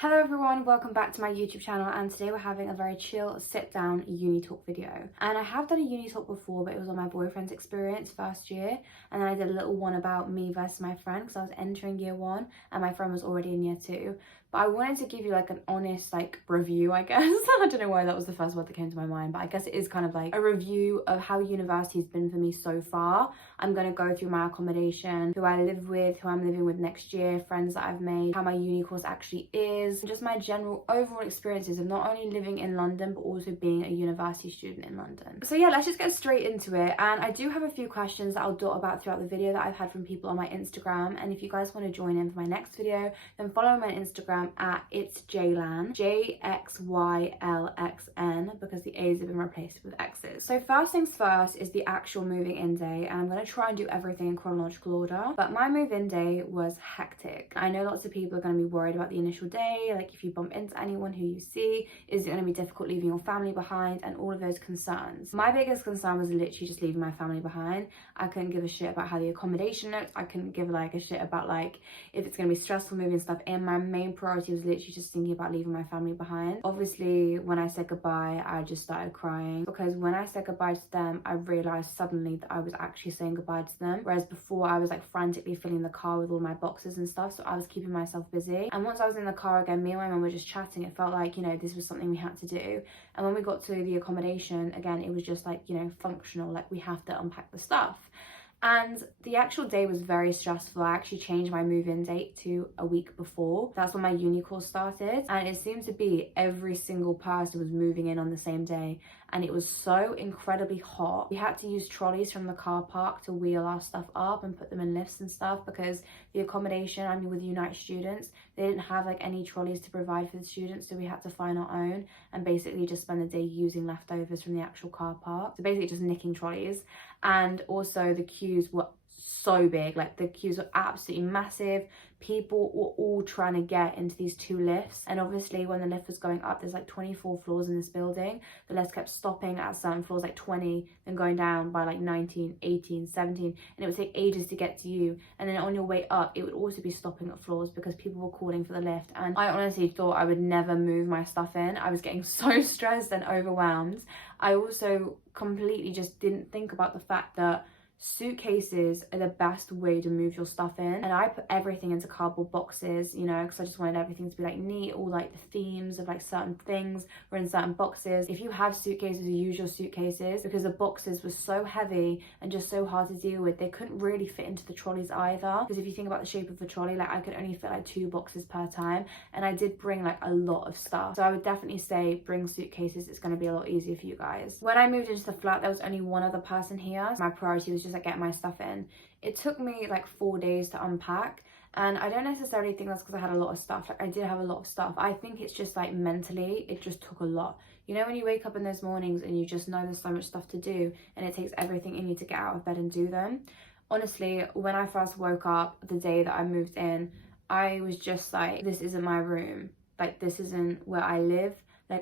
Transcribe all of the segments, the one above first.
Hello everyone, welcome back to my YouTube channel, and today we're having a very chill sit down uni talk video. And I have done a uni talk before, but it was on my boyfriend's experience first year, and then I did a little one about me versus my friend because I was entering year 1 and my friend was already in year 2. But I wanted to give you like an honest review, I guess. I don't know why that was the first word that came to my mind, but I guess it is kind of like a review of how university has been for me so far. I'm going to go through my accommodation, who I live with, who I'm living with next year, friends that I've made, how my uni course actually is, and just my general overall experiences of not only living in London but also being a university student in London. So yeah, let's just get straight into it. And I do have a few questions that I'll dot about throughout the video that I've had from people on my Instagram, and if you guys want to join in for my next video, then follow my Instagram at it's Jaylan, JXYLXN, because the A's have been replaced with X's. So first things first is the actual moving in day, and I'm going to try and do everything in chronological order, but my move-in day was hectic. I know lots of people are going to be worried about the initial day, like if you bump into anyone who you see, is it going to be difficult leaving your family behind, and all of those concerns. My biggest concern was literally just leaving my family behind. I couldn't give a shit about how the accommodation looked. I couldn't give a shit about if it's going to be stressful moving stuff in. My main priority was literally just thinking about leaving my family behind. Obviously, when I said goodbye, I just started crying, because when I said goodbye to them, I realized suddenly that I was actually saying goodbye to them, whereas before I was frantically filling the car with all my boxes and stuff, so I was keeping myself busy. And once I was in the car again, me and my mum were just chatting. It felt like, this was something we had to do. And when we got to the accommodation again, it was just functional, we have to unpack the stuff. And the actual day was very stressful. I actually changed my move-in date to a week before. That's when my uni course started, and it seemed to be every single person was moving in on the same day, and it was so incredibly hot. We had to use trolleys from the car park to wheel our stuff up and put them in lifts and stuff, because the accommodation, with Unite students, they didn't have any trolleys to provide for the students, so we had to find our own and basically just spend the day using leftovers from the actual car park. So basically just nicking trolleys. And also the queues were so big, the queues were absolutely massive. People were all trying to get into these 2 lifts, and obviously when the lift was going up, there's 24 floors in this building. The lifts kept stopping at certain floors 20, then going down by 19, 18, 17, and it would take ages to get to you. And then on your way up, it would also be stopping at floors because people were calling for the lift. And I honestly thought I would never move my stuff in. I was getting so stressed and overwhelmed. I also completely just didn't think about the fact that suitcases are the best way to move your stuff in, and I put everything into cardboard boxes, because I just wanted everything to be neat. All the themes of certain things were in certain boxes. If you have suitcases, you use your suitcases, because the boxes were so heavy and just so hard to deal with. They couldn't really fit into the trolleys either, because if you think about the shape of a trolley, I could only fit 2 boxes per time, and I did bring a lot of stuff. So I would definitely say bring suitcases. It's going to be a lot easier for you guys. When I moved into the flat, there was only one other person here. My priority was just get my stuff in. It took me 4 days to unpack, and I don't necessarily think that's because I had a lot of stuff. I did have a lot of stuff. I think it's just mentally, it just took a lot. When you wake up in those mornings and you just know there's so much stuff to do, and it takes everything in you to get out of bed and do them. Honestly, when I first woke up the day that I moved in, I was just this isn't my room. This isn't where I live.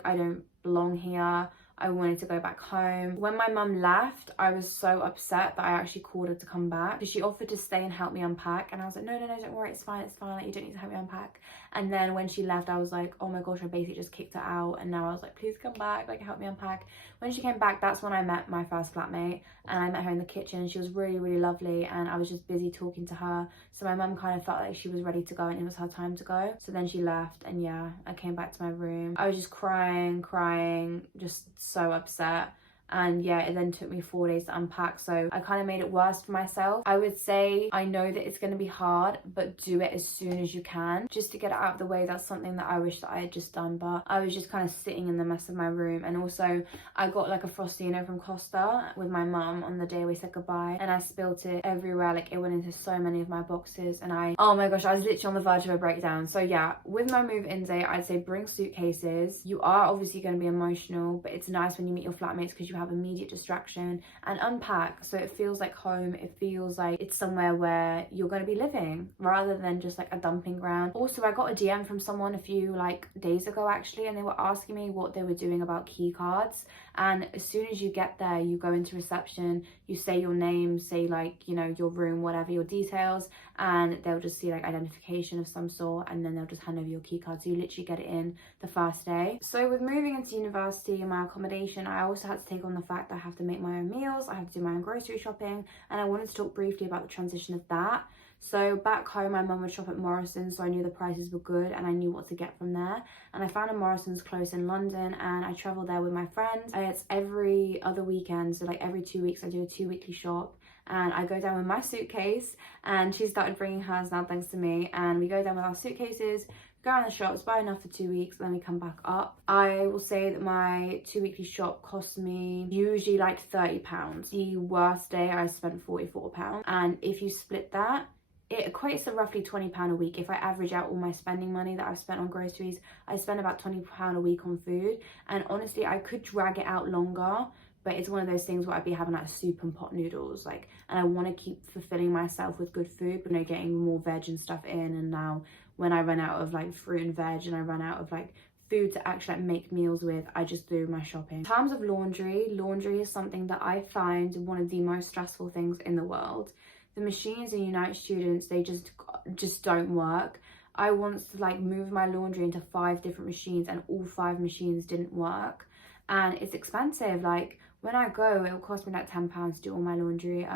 I don't belong here. I wanted to go back home. When my mum left, I was so upset that I actually called her to come back, because she offered to stay and help me unpack, and I was no, don't worry, it's fine, you don't need to help me unpack. And then when she left, I was oh my gosh, I basically just kicked her out, and now I was please come back, help me unpack. When she came back, that's when I met my first flatmate, and I met her in the kitchen, and she was really, really lovely, and I was just busy talking to her, so my mum kind of felt like she was ready to go and it was her time to go. So then she left, and yeah, I came back to my room. I was just crying, just so upset. And yeah, it then took me 4 days to unpack, so I kind of made it worse for myself. I would say, I know that it's going to be hard, but do it as soon as you can, just to get it out of the way. That's something that I wish that I had just done, but I was just kind of sitting in the mess of my room. And also I got a Frostino from Costa with my mum on the day we said goodbye, and I spilt it everywhere. It went into so many of my boxes, and oh my gosh, I was literally on the verge of a breakdown. So yeah, with my move-in day, I'd say bring suitcases. You are obviously going to be emotional, but it's nice when you meet your flatmates, because you you have immediate distraction, and unpack so it feels like home. It feels like it's somewhere where you're going to be living rather than just like a dumping ground. Also, I got a DM from someone a few like days ago actually, and they were asking me what they were doing about key cards. And as soon as you get there, you go into reception, you say your name, say like, you know, your room, whatever, your details, and they'll just see like identification of some sort, and then they'll just hand over your key card. So you literally get it in the first day. So with moving into university and my accommodation, I also had to take on the fact that I have to make my own meals, I have to do my own grocery shopping, and I wanted to talk briefly about the transition of that. So back home, my mum would shop at Morrison's, so I knew the prices were good and I knew what to get from there. And I found a Morrison's close in London, and I travelled there with my friends. It's every other weekend, so like every 2 weeks I do a 2-weekly shop. And I go down with my suitcase, and she started bringing hers now thanks to me, and we go down with our suitcases, go around the shops, buy enough for 2 weeks, then we come back up. I will say that my 2-weekly shop cost me usually like £30. The worst day I spent £44, and if you split that, it equates to roughly £20 a week. If I average out all my spending money that I've spent on groceries, I spend about £20 a week on food. And honestly, I could drag it out longer, but it's one of those things where I'd be having like soup and pot noodles, like, and I want to keep fulfilling myself with good food, but you know, getting more veg and stuff in. And now when I run out of like fruit and veg, and I run out of like food to actually like make meals with, I just do my shopping. In terms of laundry is something that I find one of the most stressful things in the world. The machines in Unite Students, they just don't work. I once to like move my laundry into 5 different machines, and all 5 machines didn't work. And it's expensive. Like when I go, it will cost me like £10 to do all my laundry.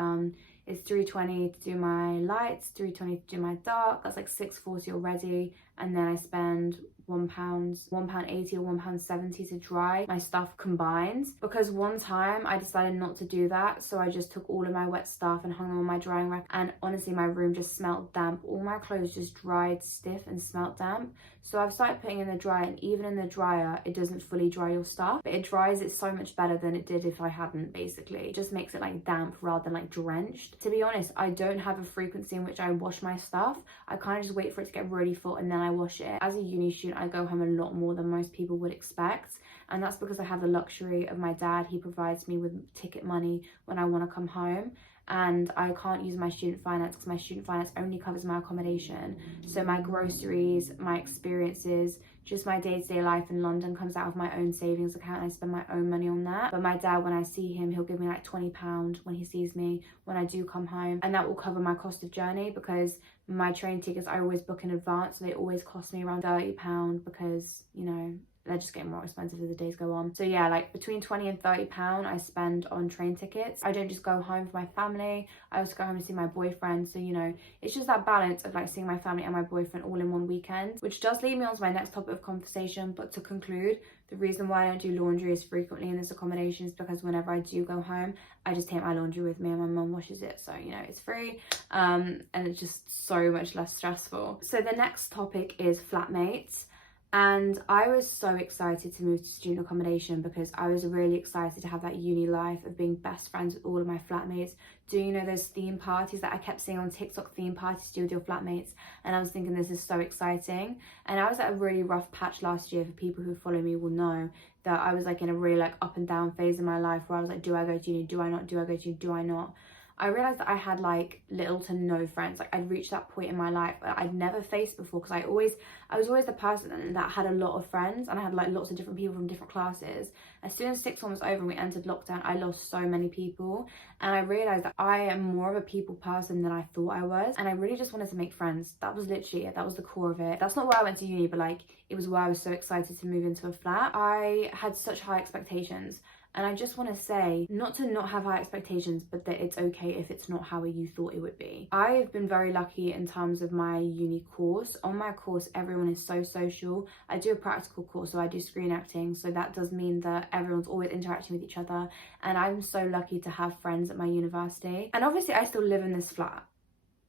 It's £3.20 to do my lights, £3.20 to do my dark. That's like £6.40 already. And then I spend £1.80 or £1.70 to dry my stuff combined, because one time I decided not to do that, so I just took all of my wet stuff and hung them on my drying rack, and honestly my room just smelled damp. All my clothes just dried stiff and smelled damp. So I've started putting in the dryer, and even in the dryer it doesn't fully dry your stuff, but it dries it so much better than it did if I hadn't. Basically it just makes it like damp rather than like drenched. To be honest, I don't have a frequency in which I wash my stuff. I kind of just wait for it to get really full and then I wash it. As a uni student, I go home a lot more than most people would expect, and that's because I have the luxury of my dad. He provides me with ticket money when I want to come home, and I can't use my student finance because my student finance only covers my accommodation. So my groceries, my experiences, just my day-to-day life in London comes out of my own savings account, and I spend my own money on that. But my dad, when I see him, he'll give me like £20 when he sees me when I do come home, and that will cover my cost of journey, because my train tickets I always book in advance, so they always cost me around £30, because you know, they're just getting more expensive as the days go on. So yeah, like between £20 and £30 I spend on train tickets. I don't just go home for my family, I also go home to see my boyfriend. So you know, it's just that balance of like seeing my family and my boyfriend all in one weekend, which does lead me on to my next topic of conversation. But to conclude, the reason why I don't do laundry as frequently in this accommodation is because whenever I do go home, I just take my laundry with me and my mum washes it. So, you know, it's free, and it's just so much less stressful. So the next topic is flatmates. And I was so excited to move to student accommodation because I was really excited to have that uni life of being best friends with all of my flatmates. Do you know those theme parties that I kept seeing on TikTok, theme parties to do with your flatmates? And I was thinking, this is so exciting. And I was at a really rough patch last year. For people who follow me will know that I was like in a really like up and down phase in my life where I was like, do I go to uni? Do I not? Do I go to uni? Do I not? I realized that I had like little to no friends. Like I'd reached that point in my life that I'd never faced before, because I was always the person that had a lot of friends, and I had like lots of different people from different classes. As soon as sixth form was over and we entered lockdown, I lost so many people, and I realized that I am more of a people person than I thought I was, and I really just wanted to make friends. That was literally it. That was the core of it. That's not why I went to uni, but like it was why I was so excited to move into a flat. I had such high expectations. And I just want to say, not to not have high expectations, but that it's okay if it's not how you thought it would be. I've been very lucky in terms of my uni course. On my course, everyone is so social. I do a practical course, so I do screen acting. So that does mean that everyone's always interacting with each other. And I'm so lucky to have friends at my university. And obviously, I still live in this flat.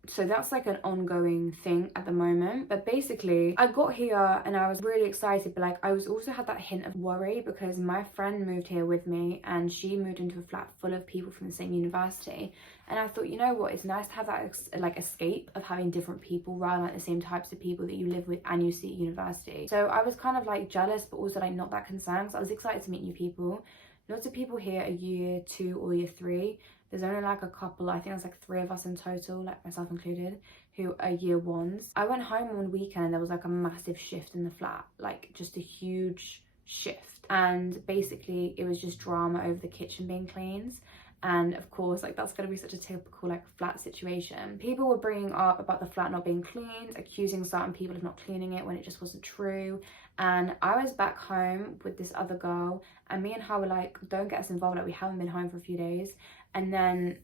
So that's like an ongoing thing at the moment. But basically, I got here and I was really excited, but like I was also had that hint of worry because my friend moved here with me and she moved into a flat full of people from the same university. And I thought, you know what, it's nice to have that like escape of having different people rather than like the same types of people that you live with and you see at university. So I was kind of like jealous, but also like not that concerned because I was excited to meet new people. lots of people here are year 2 or year 3. There's only like a couple, I think there's like 3 of us in total, like myself included, who are year 1s. I went home one weekend and there was like a massive shift in the flat, like just a huge shift. And basically it was just drama over the kitchen being cleaned. And of course, like that's going to be such a typical like flat situation. People were bringing up about the flat not being cleaned, accusing certain people of not cleaning it when it just wasn't true. And I was back home with this other girl, and me and her were like, don't get us involved, like we haven't been home for a few days. And then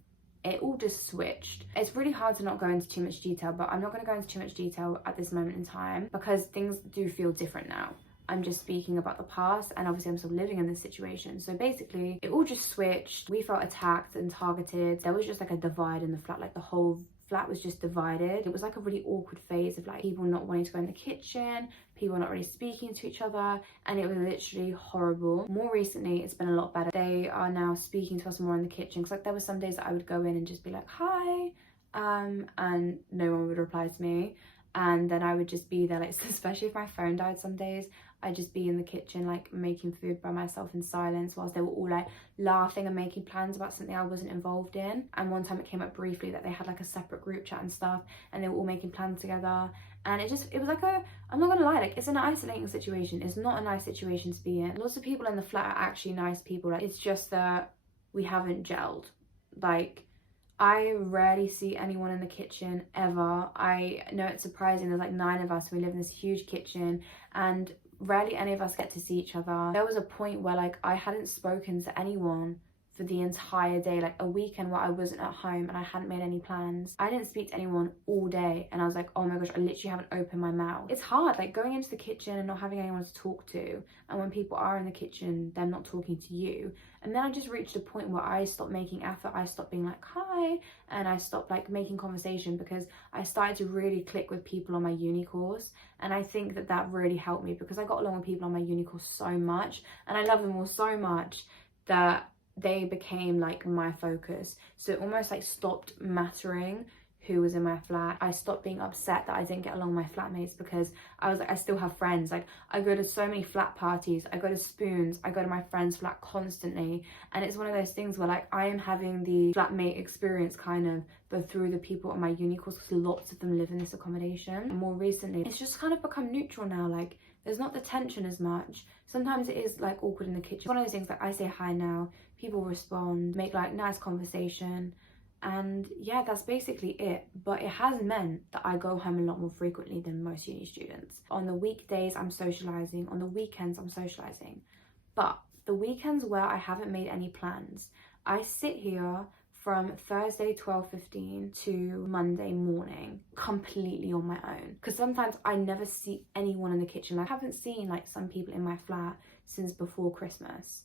it all just switched. It's really hard to not go into too much detail, but I'm not going to go into too much detail at this moment in time because things do feel different now. I'm just speaking about the past, and obviously I'm still living in this situation. So basically it all just switched. We felt attacked and targeted. There was just like a divide in the flat, like the whole flat was just divided. It was like a really awkward phase of like people not wanting to go in the kitchen, people not really speaking to each other, and it was literally horrible. More recently it's been a lot better. They are now speaking to us more in the kitchen, because like there were some days that I would go in and just be like, hi, and no one would reply to me. And then I would just be there, like, especially if my phone died some days, I'd just be in the kitchen like making food by myself in silence whilst they were all like laughing and making plans about something I wasn't involved in. And one time it came up briefly that they had like a separate group chat and stuff, and they were all making plans together. And it was like I'm not gonna lie, like it's an isolating situation. It's not a nice situation to be in. Lots of people in the flat are actually nice people. Like, it's just that we haven't gelled. Like, I rarely see anyone in the kitchen ever. I know it's surprising, there's like 9 of us, we live in this huge kitchen, and rarely any of us get to see each other. There was a point where like I hadn't spoken to anyone for the entire day, like a weekend where I wasn't at home and I hadn't made any plans. I didn't speak to anyone all day, and I was like, oh my gosh, I literally haven't opened my mouth. It's hard, like going into the kitchen and not having anyone to talk to, and when people are in the kitchen, they're not talking to you. And then I just reached a point where I stopped making effort. I stopped being like, hi, and I stopped like making conversation, because I started to really click with people on my uni course. And I think that that really helped me, because I got along with people on my uni course so much, and I love them all so much that they became like my focus. So it almost like stopped mattering who was in my flat. I stopped being upset that I didn't get along with my flatmates, because I was like, I still have friends. Like, I go to so many flat parties, I go to Spoons, I go to my friend's flat constantly, and it's one of those things where like I am having the flatmate experience kind of, but through the people on my uni course, because lots of them live in this accommodation. And more recently it's just kind of become neutral now. Like, there's not the tension as much. Sometimes it is like awkward in the kitchen. One of those things, like I say hi now, people respond, make like nice conversation, and yeah, that's basically it. But it has meant that I go home a lot more frequently than most uni students. On the weekdays I'm socializing, on the weekends I'm socializing, but the weekends where I haven't made any plans, I sit here from Thursday 12:15 to Monday morning completely on my own, because sometimes I never see anyone in the kitchen. I haven't seen like some people in my flat since before Christmas.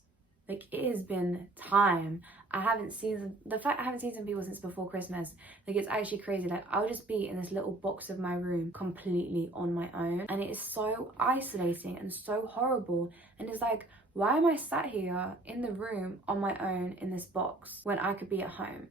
Like, it has been time. I haven't seen the fact I haven't seen some people since before Christmas. Like, it's actually crazy. Like, I'll just be in this little box of my room completely on my own, and it is so isolating and so horrible. And it's like, why am I sat here in the room on my own in this box when I could be at home?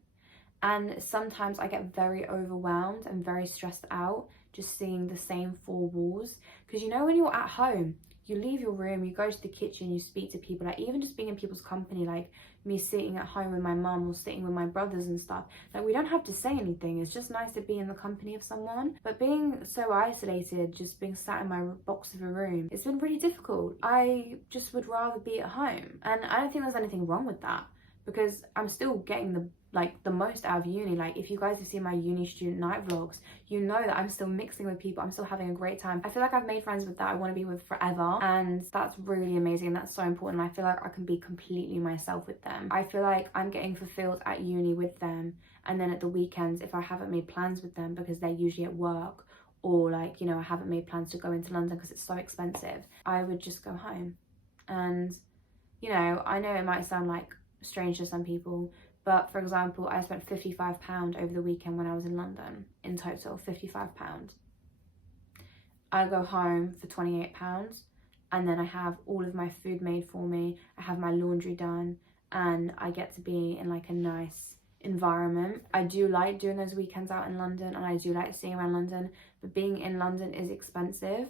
And sometimes I get very overwhelmed and very stressed out just seeing the same 4 walls. Because you know, when you're at home, you leave your room, you go to the kitchen, you speak to people, like even just being in people's company, like me sitting at home with my mum or sitting with my brothers and stuff, like we don't have to say anything. It's just nice to be in the company of someone. But being so isolated, just being sat in my box of a room, it's been really difficult. I just would rather be at home, and I don't think there's anything wrong with that, because I'm still getting the most out of uni. Like, if you guys have seen my uni student night vlogs, you know that I'm still mixing with people, I'm still having a great time. I feel like I've made friends with that I want to be with forever, and that's really amazing, and that's so important. I feel like I can be completely myself with them. I feel like I'm getting fulfilled at uni with them, and then at the weekends, if I haven't made plans with them because they're usually at work, or like, you know, I haven't made plans to go into London because it's so expensive, I would just go home. And you know, I know it might sound like strange to some people, but for example, I spent £55 over the weekend when I was in London, in total, £55. I go home for £28, and then I have all of my food made for me, I have my laundry done, and I get to be in like a nice environment. I do like doing those weekends out in London, and I do like seeing around London, but being in London is expensive.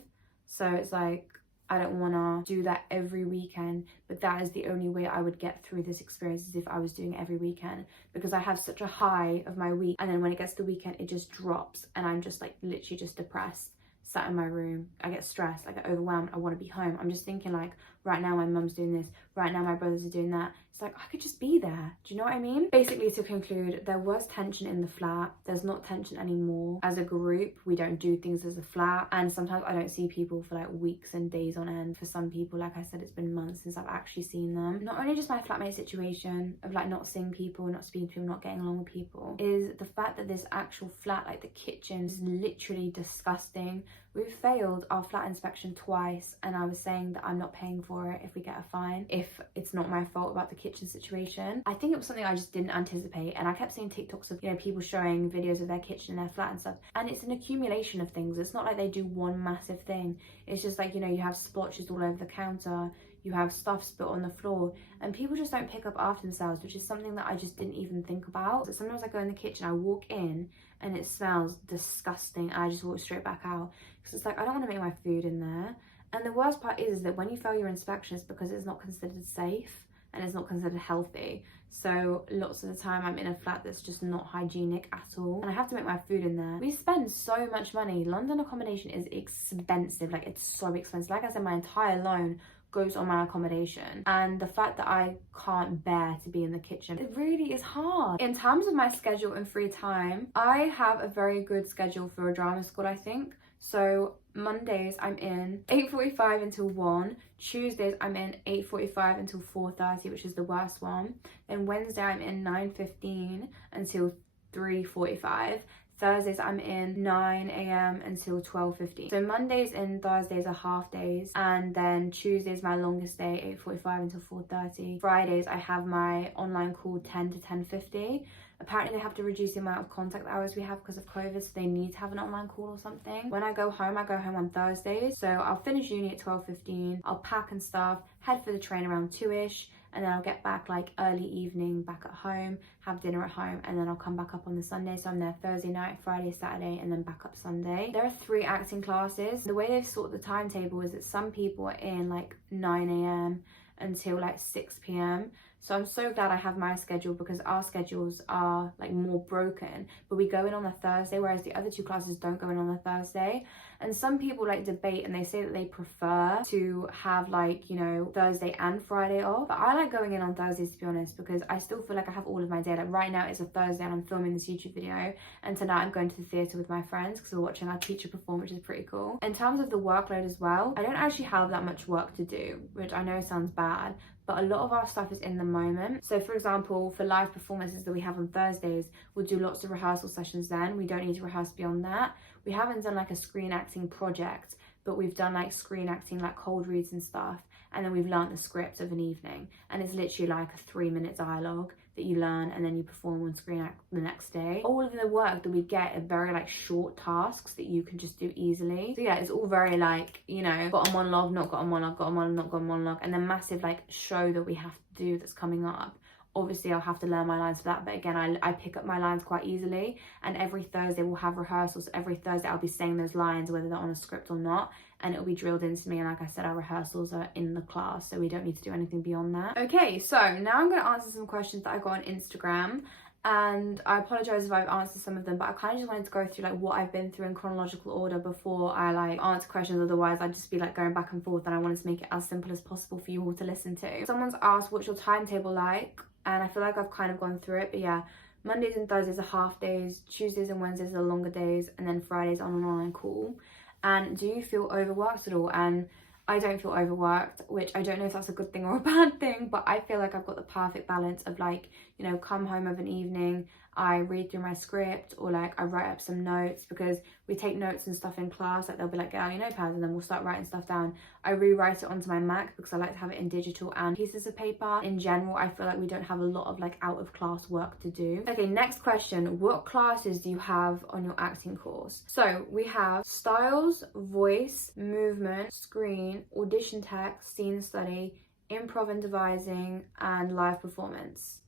So it's like, I don't want to do that every weekend, but that is the only way I would get through this experience, is if I was doing it every weekend, because I have such a high of my week, and then when it gets to the weekend it just drops and I'm just like literally just depressed, sat in my room. I get stressed, I get overwhelmed, I want to be home. I'm just thinking like, right now my mum's doing this, right now my brothers are doing that. It's like, I could just be there. Do you know what I mean? Basically, to conclude, there was tension in the flat. There's not tension anymore. As a group, we don't do things as a flat, and sometimes I don't see people for like weeks and days on end. For some people, like I said, it's been months since I've actually seen them. Not only just my flatmate situation of like not seeing people, not speaking to people, not getting along with people, is the fact that this actual flat, like the kitchen, is literally disgusting. We've failed our flat inspection twice, and I was saying that I'm not paying for it if we get a fine, if it's not my fault about the kitchen situation. I think it was something I just didn't anticipate, and I kept seeing TikToks of, you know, people showing videos of their kitchen, their flat and stuff, and it's an accumulation of things. It's not like they do one massive thing. It's just like, you know, you have splotches all over the counter, you have stuff spilt on the floor, and people just don't pick up after themselves, which is something that I just didn't even think about. So sometimes I go in the kitchen, I walk in and it smells disgusting, and I just walk straight back out, because it's like, I don't want to make my food in there. And the worst part is that when you fail your inspection, it's because it's not considered safe and it's not considered healthy. So lots of the time I'm in a flat that's just not hygienic at all, and I have to make my food in there. We spend so much money. London accommodation is expensive, like it's so expensive. Like I said, my entire loan goes on my accommodation, and the fact that I can't bear to be in the kitchen, it really is hard. In terms of my schedule and free time, I have a very good schedule for a drama school, I think. So Mondays I'm in 8:45 until 1. Tuesdays I'm in 8:45 until 4:30, which is the worst one. Then Wednesday I'm in 9:15 until 3:45. Thursdays I'm in 9 a.m. until 12:15. So Mondays and Thursdays are half days, and then Tuesday's my longest day, 8:45 until 4:30. Fridays I have my online call 10 to 10:50. Apparently they have to reduce the amount of contact hours we have because of COVID, so they need to have an online call or something. When I go home on Thursdays. So I'll finish uni at 12:15, I'll pack and stuff, head for the train around 2ish, and then I'll get back like early evening back at home, have dinner at home, and then I'll come back up on the Sunday. So I'm there Thursday night, Friday, Saturday, and then back up Sunday. There are 3 acting classes. The way they've sorted the timetable is that some people are in like 9 a.m. until like 6 p.m. So I'm so glad I have my schedule, because our schedules are like more broken, but we go in on a Thursday, whereas the other 2 classes don't go in on a Thursday. And some people like debate and they say that they prefer to have like, you know, Thursday and Friday off, but I like going in on Thursdays, to be honest, because I still feel like I have all of my day. Like right now it's a Thursday and I'm filming this YouTube video, and tonight I'm going to the theatre with my friends because we're watching our teacher perform, which is pretty cool. In terms of the workload as well, I don't actually have that much work to do, which I know sounds bad, but a lot of our stuff is in the moment. So for example, for live performances that we have on Thursdays, we'll do lots of rehearsal sessions then. We don't need to rehearse beyond that. We haven't done like a screen acting project, but we've done like screen acting, like cold reads and stuff. And then we've learned the script of an evening, and it's literally like a 3-minute dialogue that you learn and then you perform on screen the next day. All of the work that we get are very like short tasks that you can just do easily. So yeah, it's all very like, you know, got a monologue, not got a monologue, got a monologue, not got a monologue, and then massive like show that we have to do that's coming up. Obviously I'll have to learn my lines for that, but again, I pick up my lines quite easily, and every Thursday we'll have rehearsals. Every Thursday I'll be saying those lines whether they're on a script or not, and it'll be drilled into me. And like I said, our rehearsals are in the class, so we don't need to do anything beyond that. Okay, so now I'm going to answer some questions that I got on Instagram, and I apologize if I've answered some of them, but I kind of just wanted to go through like what I've been through in chronological order before I like answer questions. Otherwise I'd just be like going back and forth, and I wanted to make it as simple as possible for you all to listen to. Someone's asked, what's your timetable like? And I feel like I've kind of gone through it, but yeah, Mondays and Thursdays are half days, Tuesdays and Wednesdays are longer days, and then Fridays on an online call. And do you feel overworked at all? And I don't feel overworked, which I don't know if that's a good thing or a bad thing, but I feel like I've got the perfect balance of like, you know, come home of an evening, I read through my script, or like I write up some notes, because we take notes and stuff in class. Like they'll be like, get out your notepads, and then we'll start writing stuff down. I rewrite it onto my Mac because I like to have it in digital and pieces of paper. In general, I feel like we don't have a lot of like out of class work to do. Okay, next question. What classes do you have on your acting course? So we have styles, voice, movement, screen, audition text, scene study, improv and devising, and live performance.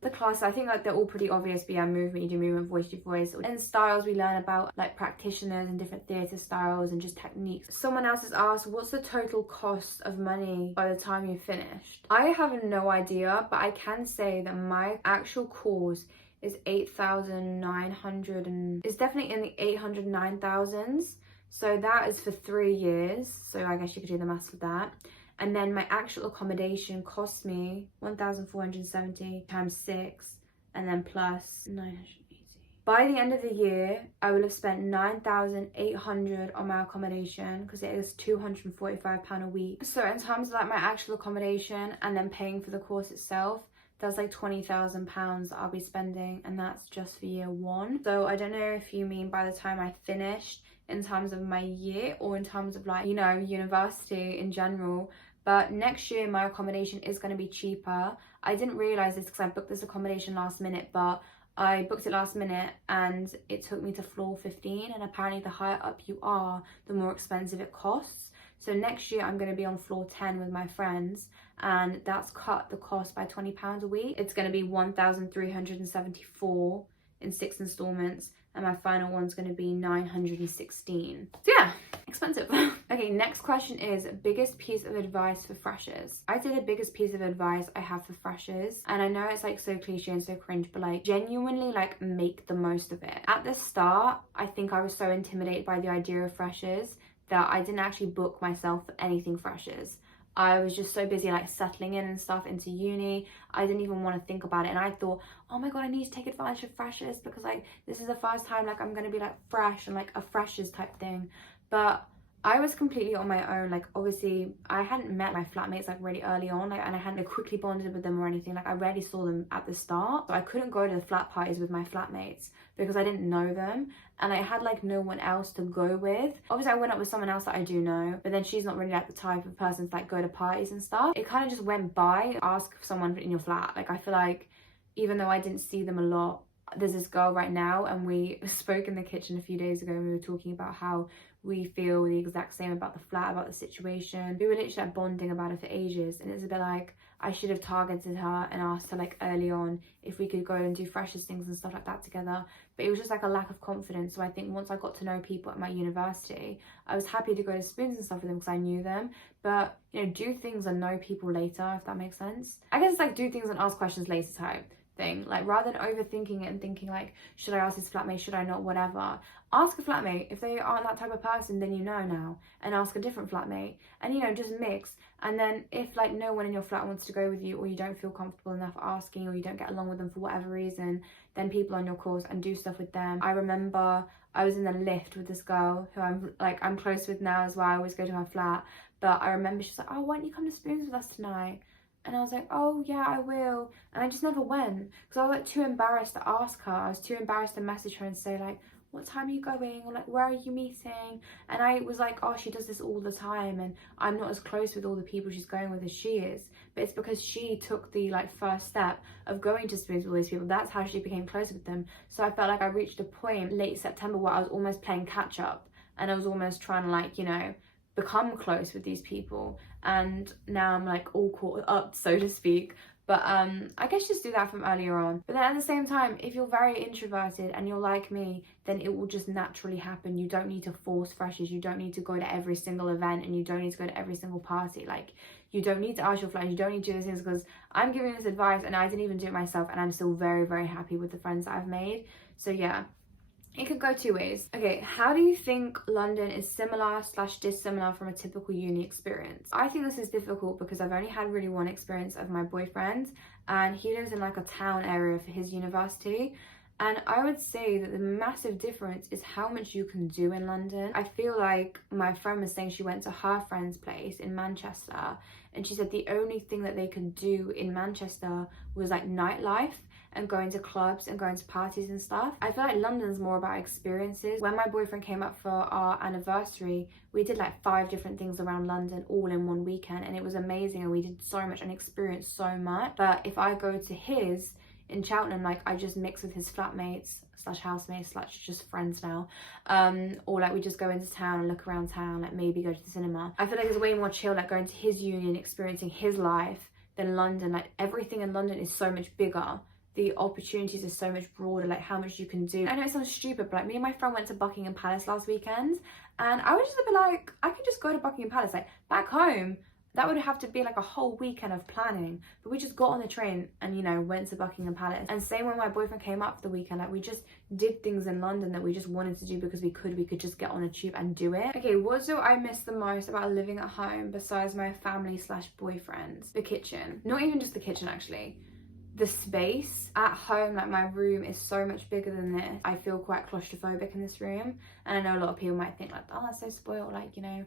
The classes, I think like they're all pretty obvious, but yeah, movement, you do movement, voice, you do voice. In styles, we learn about like practitioners and different theatre styles and just techniques. Someone else has asked, what's the total cost of money by the time you've finished? I have no idea, but I can say that my actual course is 8,900 and it's definitely in the 800, 9,000s. So that is for 3 years. So I guess you could do the maths for that. And then my actual accommodation cost me 1,470 times 6 and then plus 980. By the end of the year, I will have spent 9,800 on my accommodation because it is £245 a week. So in terms of like my actual accommodation and then paying for the course itself, that's like £20,000 that I'll be spending, and that's just for year 1. So I don't know if you mean by the time I finished in terms of my year or in terms of like, you know, university in general. But next year my accommodation is going to be cheaper. I didn't realise this because I booked this accommodation last minute, but I booked it last minute and it took me to floor 15, and apparently the higher up you are, the more expensive it costs. So next year I'm going to be on floor 10 with my friends, and that's cut the cost by £20 a week. It's going to be 1,374 in 6 installments, and my final one's going to be 916. So yeah, expensive. Okay, next question is biggest piece of advice for freshers. I'd say the biggest piece of advice I have for freshers, and I know it's like so cliche and so cringe, but like genuinely like make the most of it. At the start, I think I was so intimidated by the idea of freshers that I didn't actually book myself for anything freshers. I was just so busy like settling in and stuff into uni. I didn't even want to think about it, and I thought, oh my god, I need to take advantage of freshers because like this is the first time like I'm gonna be like fresh and like a freshers type thing. But I was completely on my own. Like obviously I hadn't met my flatmates like really early on, like, and I hadn't like, quickly bonded with them or anything. Like I rarely saw them at the start, so I couldn't go to the flat parties with my flatmates because I didn't know them, and I had like no one else to go with. Obviously I went up with someone else that I do know, but then she's not really like the type of person to like go to parties and stuff. It kind of just went by. Ask someone in your flat. Like I feel like even though I didn't see them a lot, there's this girl right now, and we spoke in the kitchen a few days ago, and we were talking about how we feel the exact same about the flat, about the situation. We were literally like bonding about it for ages, and it's a bit like I should have targeted her and asked her like early on if we could go and do freshers things and stuff like that together, but it was just like a lack of confidence. So I think once I got to know people at my university, I was happy to go to spoons and stuff with them because I knew them, but you know, do things and know people later, if that makes sense. I guess it's like do things and ask questions later type thing. Like rather than overthinking it and thinking like, should I ask this flatmate, should I not, whatever. Ask a flatmate. If they aren't that type of person, then you know now, and ask a different flatmate, and you know, just mix. And then if like no one in your flat wants to go with you, or you don't feel comfortable enough asking, or you don't get along with them for whatever reason, then people on your course and do stuff with them. I remember I was in the lift with this girl who I'm close with now as well. I always go to her flat, but I remember she's like, oh, why don't you come to spoons with us tonight? And I was like, oh yeah, I will. And I just never went because I was like too embarrassed to ask her. I was too embarrassed to message her and say like, what time are you going? Or like, where are you meeting? And I was like, oh, she does this all the time, and I'm not as close with all the people she's going with as she is. But it's because she took the like first step of going to spoons with all these people. That's how she became close with them. So I felt like I reached a point late September where I was almost playing catch up, and I was almost trying to like, you know, become close with these people, and now I'm like all caught up, so to speak. But I guess just do that from earlier on. But then at the same time, if you're very introverted and you're like me, then it will just naturally happen. You don't need to force freshers. You don't need to go to every single event, and you don't need to go to every single party. Like you don't need to ask your friends. You don't need to do those things, because I'm giving this advice and I didn't even do it myself, and I'm still very, very happy with the friends that I've made. So yeah. It could go two ways. Okay, how do you think London is similar / dissimilar from a typical uni experience? I think this is difficult because I've only had really one experience of my boyfriend, and he lives in like a town area for his university. And I would say that the massive difference is how much you can do in London. I feel like my friend was saying she went to her friend's place in Manchester, and she said the only thing that they could do in Manchester was like nightlife and going to clubs and going to parties and stuff. I feel like London's more about experiences. When my boyfriend came up for our anniversary, we did like 5 different things around London all in one weekend, and it was amazing, and we did so much and experienced so much. But if I go to his in Cheltenham, like I just mix with his flatmates / housemates / just friends now, or like we just go into town and look around town, like maybe go to the cinema. I feel like it's way more chill, like going to his uni and experiencing his life than London. Like everything in London is so much bigger. the opportunities are so much broader, like how much you can do. I know it sounds stupid, but like me and my friend went to Buckingham Palace last weekend, and I was just a bit like, I could just go to Buckingham Palace. Like back home, that would have to be like a whole weekend of planning, but we just got on the train and, you know, went to Buckingham Palace. And same when my boyfriend came up for the weekend, like we just did things in London that we just wanted to do because we could just get on a tube and do it. Okay, what do I miss the most about living at home besides my family slash boyfriend? The kitchen. Not even just the kitchen, actually. The space at home, like my room is so much bigger than this. I feel quite claustrophobic in this room, and I know a lot of people might think like, oh, that's so spoiled, like, you know,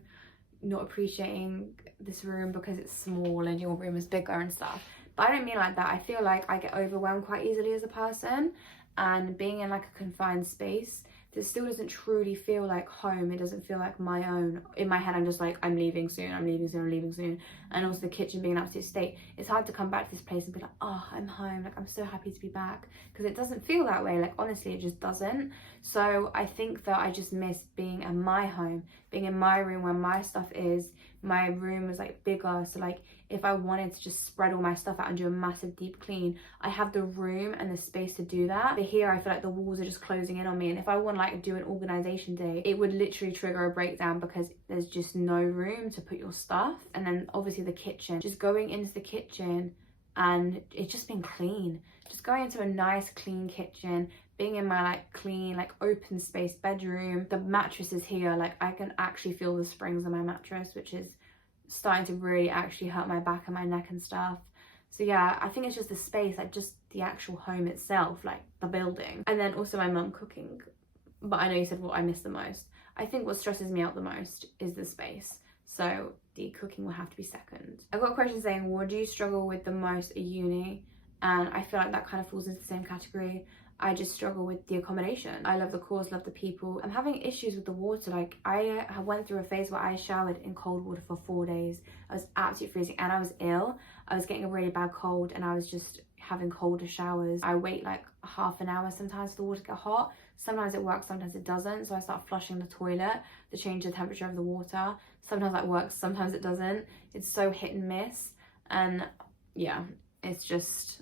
not appreciating this room because it's small and your room is bigger and stuff. But I don't mean like that. I feel like I get overwhelmed quite easily as a person, and being in like a confined space that still doesn't truly feel like home, it doesn't feel like my own. In my head I'm just like, I'm leaving soon, I'm leaving soon, I'm leaving soon. And also the kitchen being an absolute state, it's hard to come back to this place and be like, oh, I'm home, like I'm so happy to be back, because it doesn't feel that way. Like honestly, it just doesn't. So I think that I just miss being in my home, being in my room where my stuff is. My room was like bigger, so like if I wanted to just spread all my stuff out and do a massive deep clean, I have the room and the space to do that. But here I feel like the walls are just closing in on me, and if I want to like do an organization day, it would literally trigger a breakdown because there's just no room to put your stuff. And then obviously the kitchen, just going into the kitchen and it's just been clean, just going into a nice clean kitchen, being in my like clean like open space bedroom. The mattress is here, like I can actually feel the springs on my mattress, which is starting to really actually hurt my back and my neck and stuff. So yeah, I think it's just the space, like just the actual home itself, like the building. And then also my mum cooking. But I know you said what I miss the most. I think what stresses me out the most is the space, so the cooking will have to be second. I've got a question saying, what do you struggle with the most at uni? And I feel like that kind of falls into the same category. I just struggle with the accommodation. I love the course, love the people. I'm having issues with the water. Like I went through a phase where I showered in cold water for 4 days. I was absolutely freezing and I was ill. I was getting a really bad cold and I was just having colder showers. I wait like half an hour sometimes for the water to get hot. Sometimes it works, sometimes it doesn't. So I start flushing the toilet to change the temperature of the water. Sometimes that works, sometimes it doesn't. It's so hit and miss. And yeah, it's just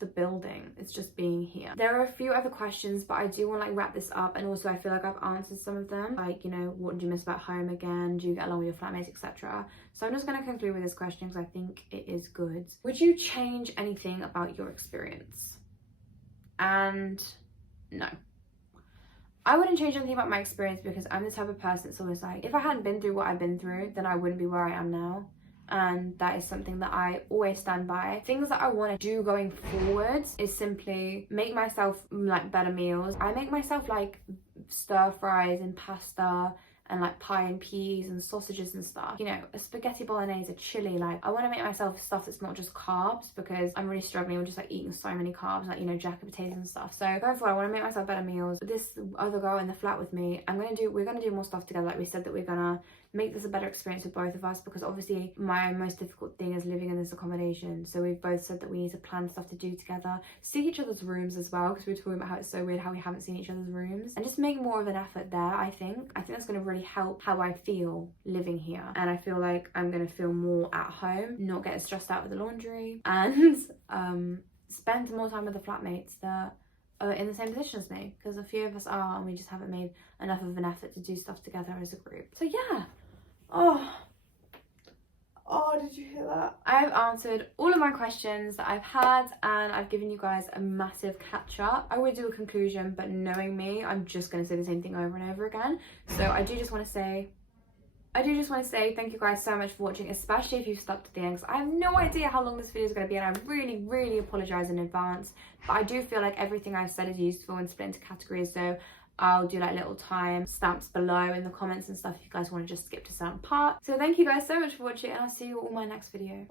the building, it's just being here. There are a few other questions, but I do want to like wrap this up, and also I feel like I've answered some of them, like, you know, what do you miss about home again, do you get along with your flatmates, etc. So I'm just going to conclude with this question because I think it is good. Would you change anything about your experience? And no, I wouldn't change anything about my experience, because I'm the type of person that's always like, if I hadn't been through what I've been through, then I wouldn't be where I am now. And that is something that I always stand by. Things that I want to do going forward is simply make myself like better meals. I make myself like stir fries and pasta and like pie and peas and sausages and stuff, you know, a spaghetti bolognese, a chili. Like I want to make myself stuff that's not just carbs, because I'm really struggling with just like eating so many carbs, like, you know, jacket potatoes and stuff. So going forward, I want to make myself better meals. This other girl in the flat with me, we're gonna do more stuff together. Like we said that we're gonna make this a better experience for both of us, because obviously my most difficult thing is living in this accommodation. So we've both said that we need to plan stuff to do together, see each other's rooms as well, because we were talking about how it's so weird how we haven't seen each other's rooms, and just make more of an effort there. I think that's going to really help how I feel living here, and I feel like I'm going to feel more at home, not get stressed out with the laundry, and spend more time with the flatmates that are in the same position as me, because a few of us are, and we just haven't made enough of an effort to do stuff together as a group. So yeah. Oh, did you hear that? I have answered all of my questions that I've had, and I've given you guys a massive catch up. I would do a conclusion, but knowing me, I'm just going to say the same thing over and over again. So I do just want to say thank you guys so much for watching, especially if you've stuck to the end. I have no idea how long this video is going to be, and I really apologize in advance. But I do feel like everything I've said is useful and split into categories, so I'll do like little time stamps below in the comments and stuff if you guys want to just skip to certain parts. So thank you guys so much for watching, and I'll see you all in my next video.